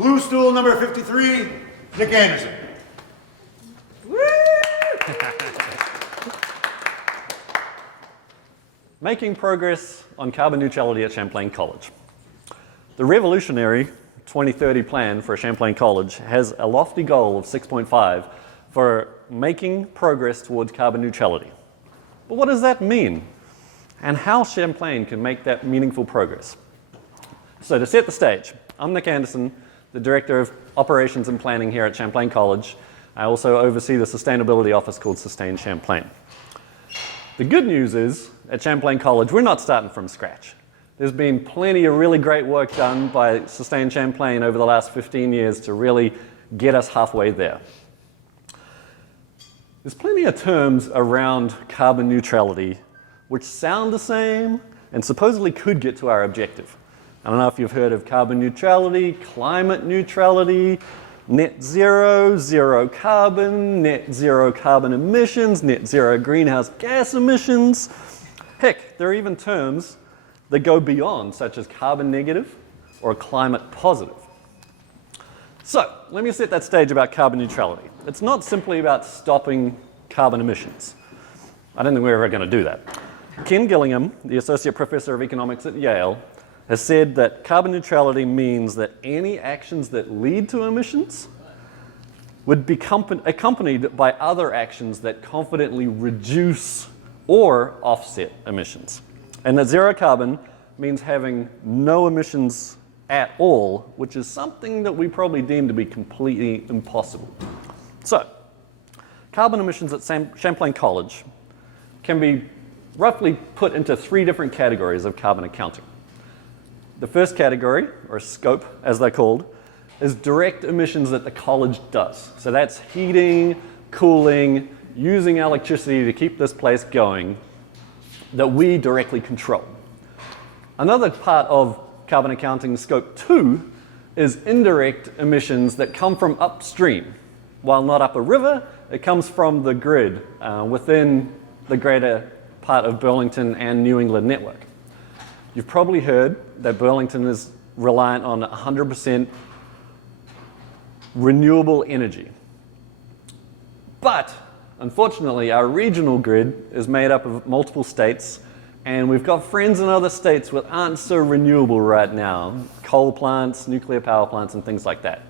Blue Stool number 53, Nick Anderson. Making progress on carbon neutrality at Champlain College. The revolutionary 2030 plan for Champlain College has a lofty goal of 6.5 for making progress towards carbon neutrality. But what does that mean? And how Champlain can make that meaningful progress? So to set the stage, I'm Nick Anderson, the Director of Operations and Planning here at Champlain College. I also oversee the sustainability office called Sustain Champlain. The good news is, at Champlain College, we're not starting from scratch. There's been plenty of really great work done by Sustain Champlain over the last 15 years to really get us halfway there. There's plenty of terms around carbon neutrality which sound the same and supposedly could get to our objective. I don't know if you've heard of carbon neutrality, climate neutrality, net zero, zero carbon, net zero carbon emissions, net zero greenhouse gas emissions. Heck, there are even terms that go beyond, such as carbon negative or climate positive. So, let me set that stage about carbon neutrality. It's not simply about stopping carbon emissions. I don't think we're ever going to do that. Ken Gillingham, the Associate Professor of Economics at Yale, has said that carbon neutrality means that any actions that lead to emissions would be accompanied by other actions that confidently reduce or offset emissions. And that zero carbon means having no emissions at all, which is something that we probably deem to be completely impossible. So, carbon emissions at Champlain College can be roughly put into three different categories of carbon accounting. The first category, or scope as they're called, is direct emissions that the college does. So that's heating, cooling, using electricity to keep this place going that we directly control. Another part of carbon accounting, scope 2, is indirect emissions that come from upstream. While not up a river, it comes from the grid within the greater part of Burlington and New England network. You've probably heard that Burlington is reliant on 100% renewable energy. But, unfortunately, our regional grid is made up of multiple states, and we've got friends in other states that aren't so renewable right now. Coal plants, nuclear power plants, and things like that.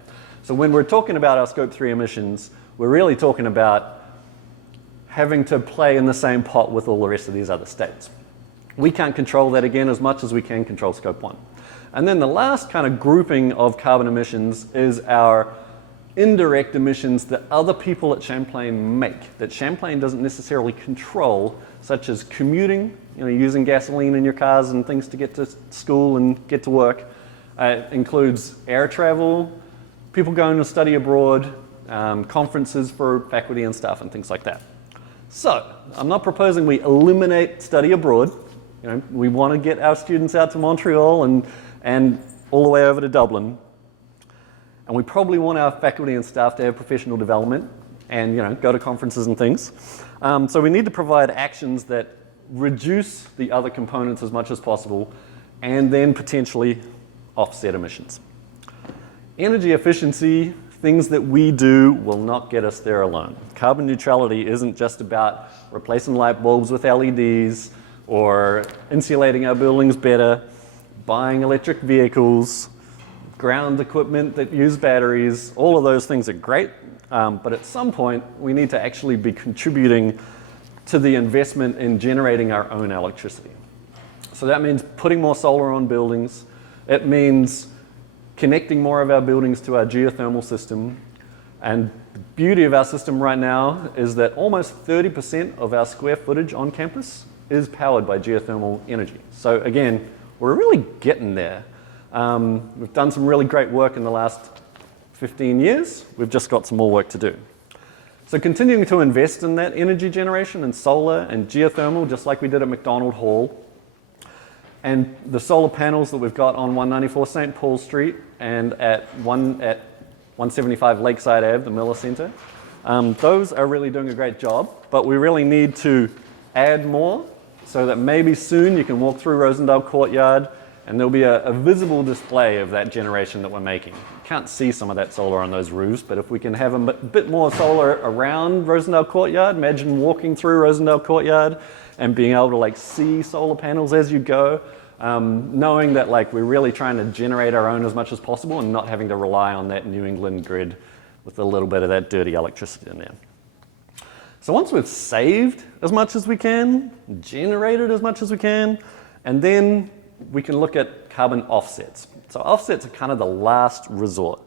So when we're talking about our scope 3 emissions, we're really talking about having to play in the same pot with all the rest of these other states. We can't control that again as much as we can control scope 1. And then the last kind of grouping of carbon emissions is our indirect emissions that other people at Champlain make, that Champlain doesn't necessarily control, such as commuting, using gasoline in your cars and things to get to school and get to work. It includes air travel, people going to study abroad, conferences for faculty and staff and things like that. So, I'm not proposing we eliminate study abroad. We want to get our students out to Montreal and all the way over to Dublin. And we probably want our faculty and staff to have professional development and go to conferences and things. So we need to provide actions that reduce the other components as much as possible and then potentially offset emissions. Energy efficiency, things that we do, will not get us there alone. Carbon neutrality isn't just about replacing light bulbs with LEDs or insulating our buildings better, buying electric vehicles, ground equipment that use batteries. All of those things are great, but at some point we need to actually be contributing to the investment in generating our own electricity. So that means putting more solar on buildings. It means connecting more of our buildings to our geothermal system. And the beauty of our system right now is that almost 30% of our square footage on campus is powered by geothermal energy. So again, we're really getting there. We've done some really great work in the last 15 years. We've just got some more work to do. So continuing to invest in that energy generation and solar and geothermal, just like we did at McDonald Hall. And the solar panels that we've got on 194 St. Paul Street and at 175 Lakeside Ave, the Miller Center. Those are really doing a great job, but we really need to add more so that maybe soon you can walk through Rosendale Courtyard and there'll be a visible display of that generation that we're making. You can't see some of that solar on those roofs, but if we can have a bit more solar around Rosendale Courtyard, imagine walking through Rosendale Courtyard and being able to like see solar panels as you go, knowing that like we're really trying to generate our own as much as possible and not having to rely on that New England grid with a little bit of that dirty electricity in there. So once we've saved as much as we can, generated as much as we can, and then we can look at carbon offsets. So offsets are kind of the last resort.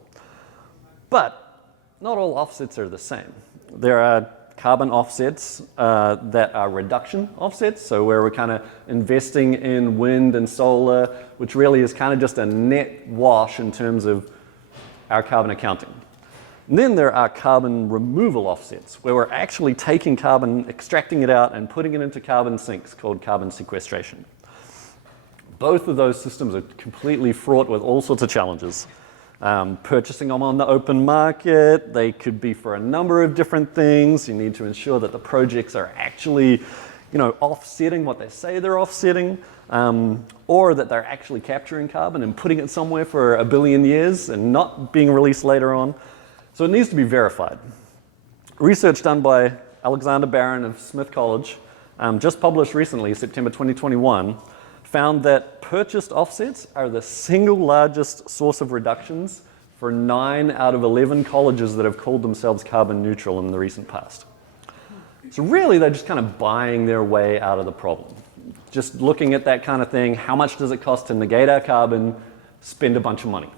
But not all offsets are the same. There are carbon offsets that are reduction offsets, so where we're kind of investing in wind and solar, which really is kind of just a net wash in terms of our carbon accounting. And then there are carbon removal offsets, where we're actually taking carbon, extracting it out, and putting it into carbon sinks called carbon sequestration. Both of those systems are completely fraught with all sorts of challenges. Purchasing them on the open market, they could be for a number of different things. You need to ensure that the projects are actually, offsetting what they say they're offsetting, or that they're actually capturing carbon and putting it somewhere for 1 billion years and not being released later on. So it needs to be verified. Research done by Alexander Barron of Smith College, just published recently, September 2021, found that purchased offsets are the single largest source of reductions for 9 out of 11 colleges that have called themselves carbon neutral in the recent past. So really, they're just kind of buying their way out of the problem. Just looking at that kind of thing, how much does it cost to negate our carbon? Spend a bunch of money.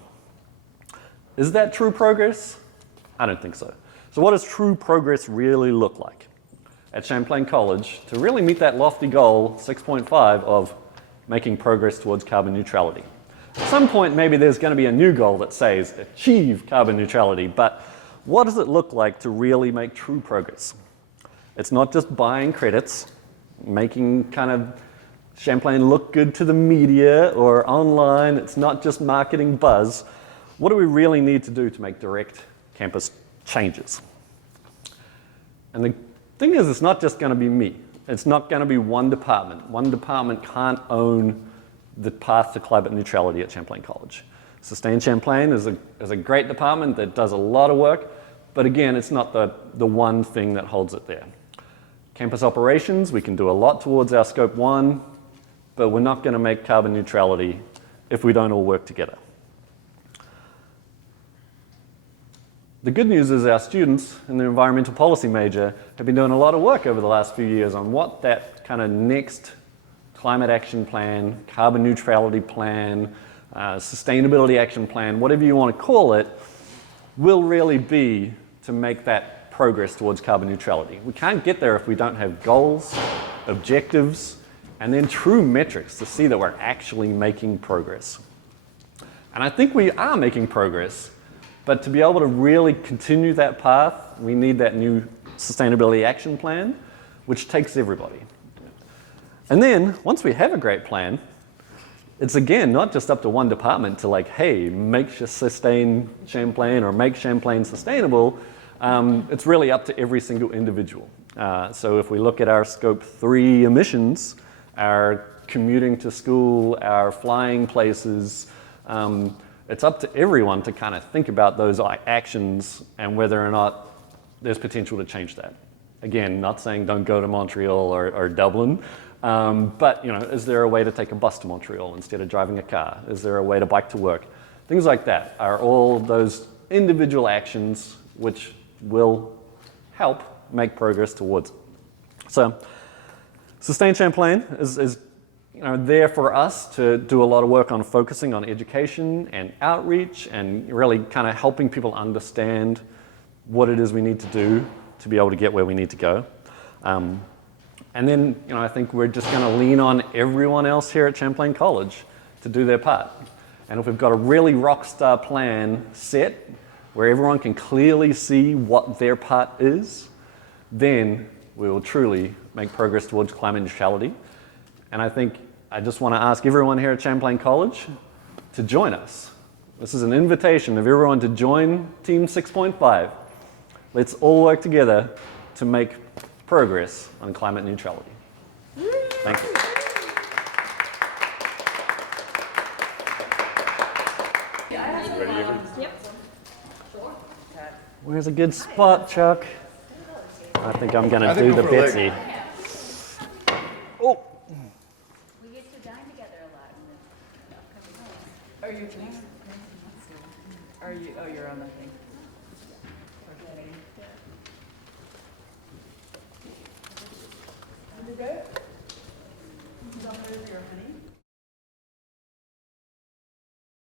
Is that true progress? I don't think so. So what does true progress really look like? At Champlain College, to really meet that lofty goal, 6.5, of making progress towards carbon neutrality. At some point, maybe there's going to be a new goal that says achieve carbon neutrality, but what does it look like to really make true progress? It's not just buying credits, making kind of Champlain look good to the media or online. It's not just marketing buzz. What do we really need to do to make direct campus changes? And the thing is, it's not just going to be me. It's not going to be one department. One department can't own the path to climate neutrality at Champlain College. Sustain Champlain is a great department that does a lot of work, but again, it's not the one thing that holds it there. Campus operations, we can do a lot towards our scope 1, but we're not going to make carbon neutrality if we don't all work together. The good news is our students in the environmental policy major have been doing a lot of work over the last few years on what that kind of next climate action plan, carbon neutrality plan, sustainability action plan, whatever you want to call it, will really be to make that progress towards carbon neutrality. We can't get there if we don't have goals, objectives, and then true metrics to see that we're actually making progress. And I think we are making progress. But to be able to really continue that path, we need that new sustainability action plan, which takes everybody. And then, once we have a great plan, it's again not just up to one department to like, hey, sustain Champlain or make Champlain sustainable. It's really up to every single individual. So if we look at our scope 3 emissions, our commuting to school, our flying places, it's up to everyone to kind of think about those actions and whether or not there's potential to change that. Again, not saying don't go to Montreal or Dublin, but is there a way to take a bus to Montreal instead of driving a car? Is there a way to bike to work? Things like that are all those individual actions which will help make progress towards it. So, Sustain Champlain is there for us to do a lot of work on focusing on education and outreach and really kind of helping people understand what it is we need to do to be able to get where we need to go. And then, I think we're just going to lean on everyone else here at Champlain College to do their part. And if we've got a really rock star plan set where everyone can clearly see what their part is, then we will truly make progress towards climate neutrality. And I just want to ask everyone here at Champlain College to join us. This is an invitation of everyone to join Team 6.5. Let's all work together to make progress on climate neutrality. Thank you. Yep. Where's a good spot, Chuck? I think I'm going I to think do go the for a leg. Betsy. Oh, We get to dine together a lot in the upcoming months. Are you Are you? Oh, you're on the thing.